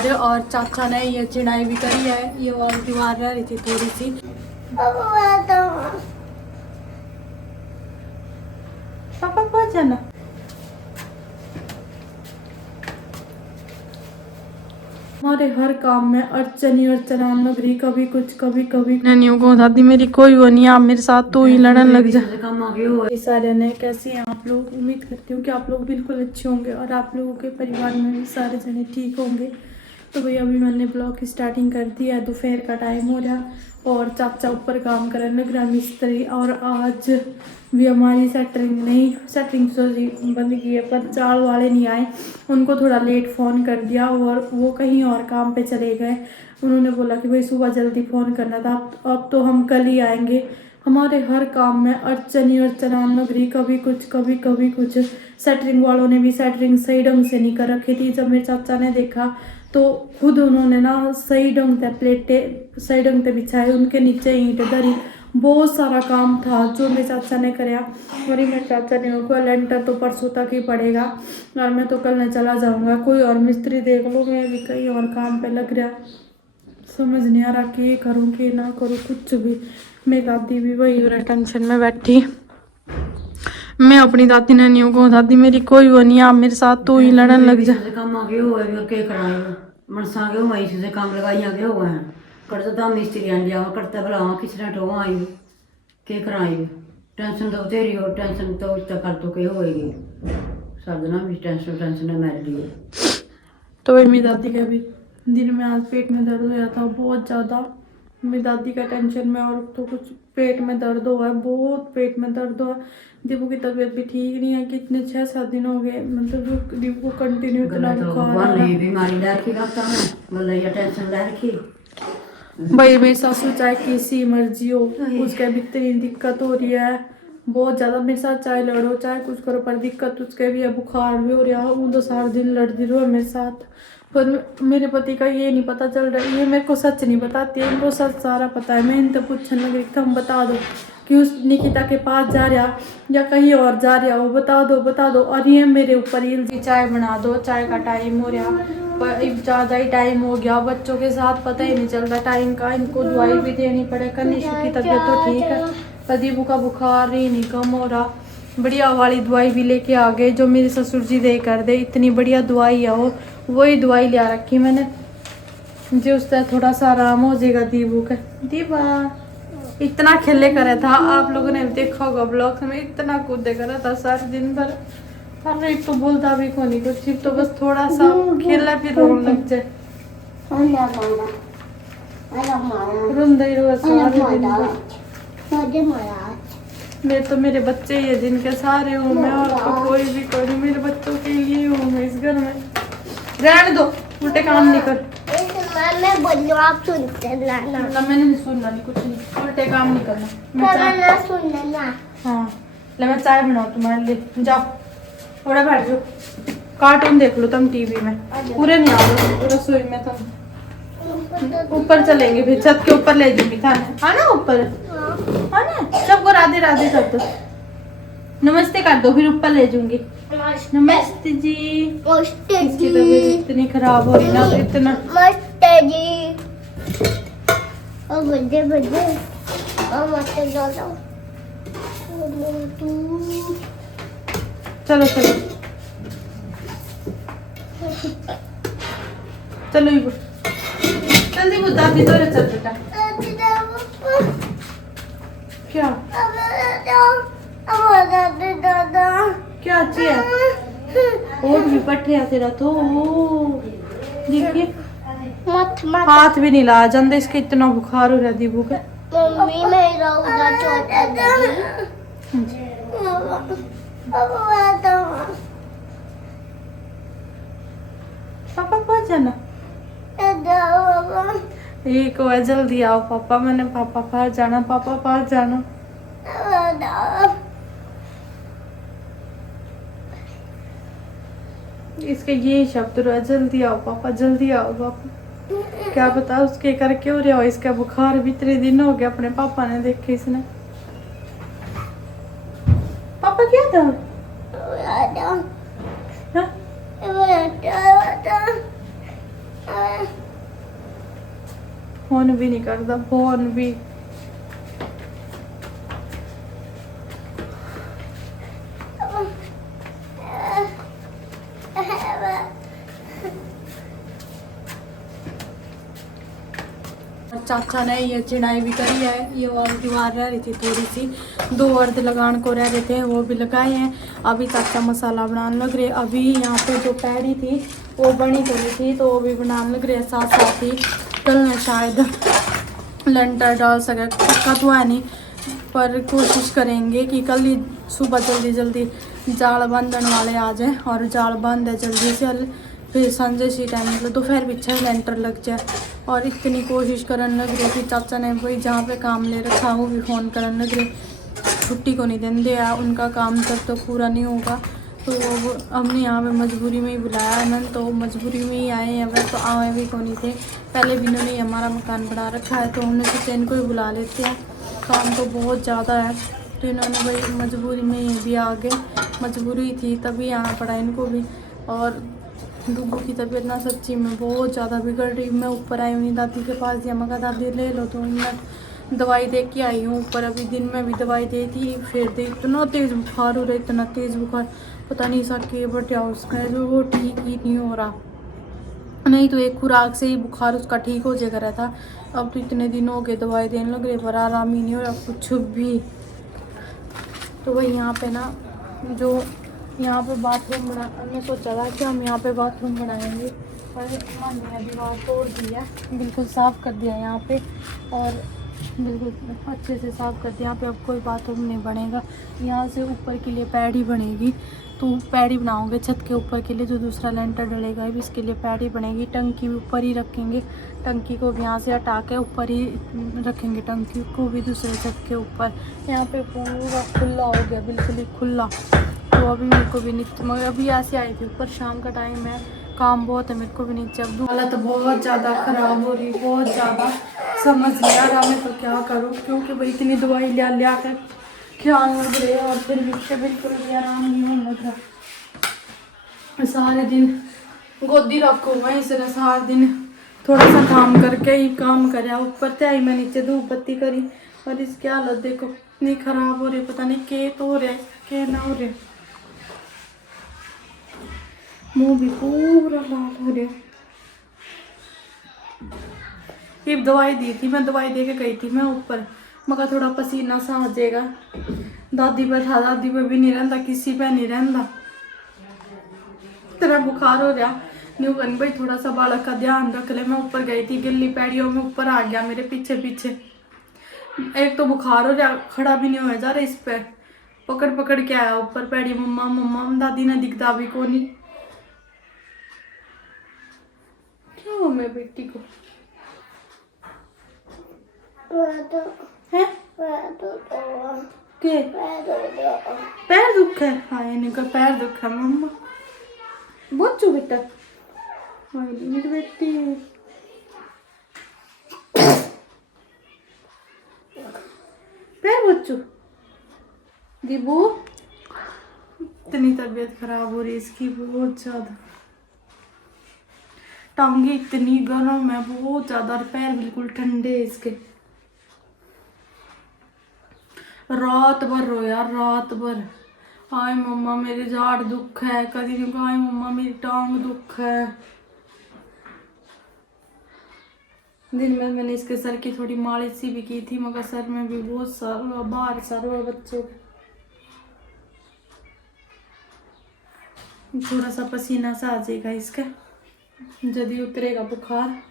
और चाचा ने ये चिड़ाई भी करी है, ये और दीवार रह रही थी थोड़ी सी। पापा पहुंच जाना। हमारे हर काम में अड़चन ही अड़चन आने लग रही, कभी कुछ कभी कभी नहीं को दादी मेरी कोई वो नहीं, आप मेरे साथ तो ही लड़न लग जाए। सारे ने कैसे हैं आप लोग? उम्मीद करती हूँ कि आप लोग बिल्कुल अच्छे होंगे और आप लोगों के परिवार में भी सारे जने ठीक होंगे। तो भैया अभी मैंने ब्लॉग की स्टार्टिंग कर दी है, दोपहर का टाइम हो रहा और चाचा ऊपर काम करने लग रहा मिस्त्री। और आज भी हमारी सेटरिंग बंद की है, पर चाल वाले नहीं आए, उनको थोड़ा लेट फ़ोन कर दिया और वो कहीं और काम पे चले गए। उन्होंने बोला कि भाई सुबह जल्दी फ़ोन करना था, अब तो हम कल ही आएंगे। हमारे हर काम में अड़चन ही अड़चन आने लग रही, कभी कुछ। सेटरिंग वालों ने भी सेटरिंग सही ढंग से नहीं कर रखी थी। जब मेरे चाचा ने देखा तो खुद उन्होंने ना सही ढंग से प्लेटें सही ढंग से बिछाई, उनके नीचे ईंट धरी। बहुत सारा काम था जो मेरे चाचा ने कराया। और मेरे चाचा ने को लेंटर तो परसों तक ही पड़ेगा और मैं तो कल न चला जाऊंगा। कोई और मिस्त्री देख लो, मैं भी कहीं और काम पे लग रहा। समझ नहीं आ रहा कि करूँ कि ना करूँ कुछ भी। मेरी दादी भी वही टेंशन में बैठी। मैं अपनी दादी ने नहीं को दादी मेरी कोई वो नहीं, आप मेरे साथ तो ही लड़न लग जाए। काम आगे हुआ है के कराए मनसा के हुआ इसी से काम लगाई आगे हुआ है करता था मिस्त्री आंडिया करता भला किसी ने ठो आई के कराई टेंशन तो तेरी हो टेंशन तो उस तक कर तो के होएगी साधना भी टेंशन है मेरे लिए। तो वही मेरी दादी का भी दिन में आज पेट में दर्द हो रहा था बहुत ज़्यादा। मेरी दादी का टेंशन में और तो कुछ पेट में दर्द हुआ है, बहुत पेट में दर्द हुआ। दीपू की तबीयत भी ठीक नहीं है, कितने 6-7 दिन हो गए, मतलब दीपू को कंटिन्यू इतना बुखार बीमारी लहर की करता है मतलब ये टेंशन लहर की। भाई मेरी सासू चाहे किसी मर्जी हो, उसके भी इतनी दिक्कत हो रही है बहुत ज़्यादा। मेरे साथ चाहे लड़ो चाहे कुछ करो पर दिक्कत उसके भी है, बुखार भी हो रहा है। वो तो सारा दिन लड़ती रहो मेरे साथ, पर मेरे पति का ये नहीं पता चल रहा है। ये मेरे को सच नहीं बताती है, इनको सच सारा पता है। मैं इनसे पूछने लग रही थी हम बता दो कि उस निकिता के पास जा रहा या कहीं और जा रहा, वो बता दो। और ये मेरे ऊपर ही चाय बना दो, चाय का टाइम हो रहा पर ज़्यादा ही टाइम हो गया। बच्चों के साथ पता ही नहीं चलता टाइम का, इनको दवाई भी देनी पड़े। कनिष्क की तबीयत तो ठीक है, प्रदीप का बुखार ही नहीं कम हो रहा। बढ़िया वाली दवाई भी लेके आ गए जो मेरे ससुर जी दे कर दे, इतनी बढ़िया दवाई है वो, वही दवाई लिया रखी मैंने जी, उससे थोड़ा सा आराम हो जाएगा। दीबू का दीबा इतना खेले करा था, आप लोगों ने देखा होगा ब्लॉग में, इतना कूदे करा था सारे दिन भर। अरे तो बोलता भी को नहीं कुछ, तो बस थोड़ा सा खेला फिर रोने लग जाए। रुंदा ही रोज सारे दिन भर। मैं तो मेरे बच्चे ये जिनके सारे हूँ मैं, और तो कोई भी कोई नहीं, मेरे बच्चों के लिए हूँ मैं इस घर में। रहने दो, उल्टे काम नहीं कर। मैं बोल आप सुनते ना मैंने नहीं सुनना, नहीं कुछ नहीं, उल्टे काम नहीं करना। मैं सुनना ना। हाँ ले मैं चाय बनाऊँ तुम्हारे लिए, जाओ थोड़ा बैठ जाओ, कार्टून देख लो तुम टीवी में, पूरे नहीं आ रहे रसोई में। तुम ऊपर चलेंगे फिर छत के ऊपर ले जाऊंगी थाने, हाँ ना ऊपर, हाँ ना। सबको राधे राधे कर दो, नमस्ते कर दो, फिर ऊपर ले जाऊंगी। नमस्ते जी। इसकी तबीयत इतनी खराब हो रही ना, तो इतना नमस्ते जी। ओ बड़े बड़े ओ मत जाओ। चलो चलो चलो ये जल्दी बता दी तो चल बेटा। क्या क्या अच्छी है और भी पट्टिया तेरा तो देखिए, हाथ भी नहीं ला जाते इसके, इतना बुखार हो रहा दीबू का। मम्मी मेरा उधर छोटा पापा पहुंच जाना, एक है जल्दी आओ पापा, मैंने पापा पास जाना, पापा पास जाना। इसके ये शब्द रहा, जल्दी आओ पापा, जल्दी आओ पापा। क्या पता उसके कर क्यों रहा हो, इसका बुखार भी इतने दिन हो गया, अपने पापा ने देखे इसने। पापा क्या था? हाँ? फोन भी नहीं करता, फोन भी। चाचा ने ये चिनाई भी करी है, ये और दीवार रह रही थी थोड़ी सी, 2 अर्ध लगान को रह रहे थे, वो भी लगाए हैं। अभी चाचा मसाला बनाने लग रहे। अभी यहाँ पे जो पैड़ी थी वो बनी तो नहीं थी, तो वो भी बनाने लग रहे। साथ साथ ही कल में शायद लेंटर डाल सके, पक्का तो है नहीं, पर कोशिश करेंगे कि कल ही सुबह जल्दी जल्दी जाल बांधने वाले आ जाए और जाल बांधे जल्दी से, फिर संजय सी टाइम मतलब दोपहर पीछे लेंटर लग जाए। और इतनी कोशिश करने लग रही कि चाचा ने भाई जहाँ पे काम ले रखा वो भी फ़ोन करने लग रहे, छुट्टी को नहीं देंगे या उनका काम तक तो पूरा नहीं होगा। तो हमने यहाँ पे मजबूरी में ही बुलाया है ना, तो मजबूरी में ही आए हैं। वैसे तो आए भी को नहीं थे, पहले भी इन्होंने हमारा मकान बना रखा है, तो हमने सोचा इनको ही बुला लेते हैं, काम तो बहुत ज़्यादा है। तो इन्होंने भाई मजबूरी में ही भी आ गए, मजबूरी थी तभी आना पड़ा इनको भी। और डुगू की तबीयत ना सच्ची में बहुत ज़्यादा बिगड़ रही। मैं ऊपर आई हुई दादी के पास, दिया मगर दादी ले लो, तो मैं दवाई दे के आई हूँ ऊपर। अभी दिन में भी दवाई दी थी, फिर दे इतना तेज़ बुखार हो रहा है, इतना तेज़ बुखार, पता नहीं सा के बटिया उसका है जो वो ठीक ही नहीं हो रहा। नहीं तो एक खुराक से ही बुखार उसका ठीक हो जाएगा रहता। अब तो इतने दिन हो गए दवाई देने लग रहे, पर आराम ही नहीं हो रहा कुछ भी। तो वही यहाँ पे ना, जो यहाँ पे बाथरूम बना, हमने सोचा था कि हम यहाँ पे बाथरूम बनाएंगे, पर मम्मी ने दीवार तोड़ दी है, बिल्कुल साफ़ कर दिया यहाँ पे, और बिल्कुल अच्छे से साफ़ कर दिया। यहाँ पे अब कोई बाथरूम नहीं बनेगा, यहाँ से ऊपर के लिए पैड़ी बनेगी। तो पैड़ी बनाओगे छत के ऊपर के लिए, जो दूसरा लेंटर डलेगा भी इसके लिए पैड़ी बनेगी। टंकी भी ऊपर ही रखेंगे, टंकी को भी यहाँ से हटा के ऊपर ही रखेंगे, टंकी को भी दूसरे छत के ऊपर। यहाँ पे पूरा खुला हो गया, बिल्कुल ही खुला। तो अभी मेरे को भी नीचे, मगर अभी ऐसे आई थी ऊपर, शाम का टाइम है, काम बहुत है मेरे को भी नीचे। अब हालत बहुत ज़्यादा ख़राब हो रही, बहुत ज़्यादा, समझ नहीं आ रहा मैं तो क्या करूँ, क्योंकि भाई इतनी दवाई लिया कर ख्याल लग रहे, और फिर नीचे बिल्कुल भी आराम नहीं होने लग रहा। सारे दिन गोदी रखो मैं इस सारे दिन थोड़ा सा काम करके ही काम करे, ऊपर से आई मैं नीचे धूप बत्ती करी, और इसकी हालत देखो इतनी ख़राब हो रही, पता नहीं के तो हो रहा है के ना हो रहा। मुंह भी पूरा लाल हो रहा। ये दवाई दी थी, मैं दवाई दे के गई थी मैं ऊपर, मगर थोड़ा पसीना सा आ जाएगा। दादी पर था, दादी पर भी नहीं रहता, किसी पे नहीं रहता, तेरा बुखार हो रहा न्यू कन भाई, थोड़ा सा बालक का ध्यान रख ले। मैं ऊपर गई थी, गिल्ली पैड़ियों में ऊपर आ गया मेरे पीछे पीछे। एक तो बुखार हो रहा, खड़ा भी नहीं हो जा रहा, इस पे पकड़ पकड़ के आया ऊपर पैड़ी। मम्मा मम्मा दादी ने दिखता भी को नहीं, क्या हो मैं बेटी को है के पैर दुख है। हाँ इनका पैर दुख है मम्मा, बच्चू बेटा, मेरी बेटी पैर बच्चू दीबू। इतनी तबीयत खराब हो रही है इसकी बहुत ज्यादा, टांगे इतनी गर्म है बहुत ज्यादा, और पैर बिल्कुल ठंडे है इसके। रात भर रो यार, रात भर हाय मम्मा मेरी जाड़ दुख है, कभी नहीं हाय मम्मा मेरी टांग दुख है। दिन में मैंने इसके सर की थोड़ी मालिश सी भी की थी, मगर सर में भी बहुत सारा बाहर सारा बच्चों, थोड़ा सा पसीना सा आ जाएगा इसका, जल्दी उतरेगा बुखार।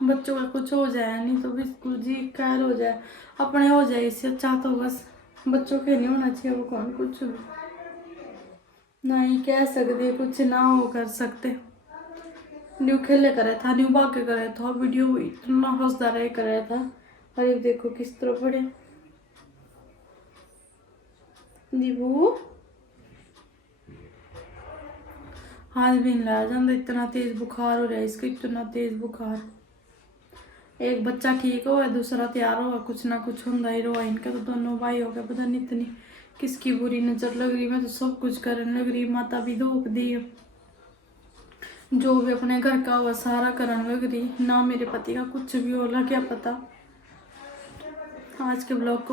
बच्चों का कुछ हो जाए, नहीं तो बिल्कुल जी कैर हो जाए, अपने हो जाए, इससे अच्छा तो बस बच्चों के नहीं होना चाहिए। वो कौन कुछ नहीं कह सकते, कुछ ना हो कर सकते। न्यू खेले करे था, न्यू भागे करे था, वीडियो इतना हंसता रहे करे था, और ये देखो किस तरह पड़े नीबू, हाथ भी नहीं लाया जाता, इतना तेज बुखार हो रहा है इसका, इतना तेज बुखार। एक बच्चा ठीक हो, दूसरा तैयार होगा, कुछ ना कुछ होता ही रहा इनका। तो दोनों भाई हो गए, पता नहीं इतनी किसकी बुरी नजर लग रही। मैं तो सब कुछ करने लग रही, माता भी धोख दी, जो भी अपने घर का हुआ सारा करने लग रही ना, मेरे पति का कुछ भी होला क्या पता। आज के ब्लॉग को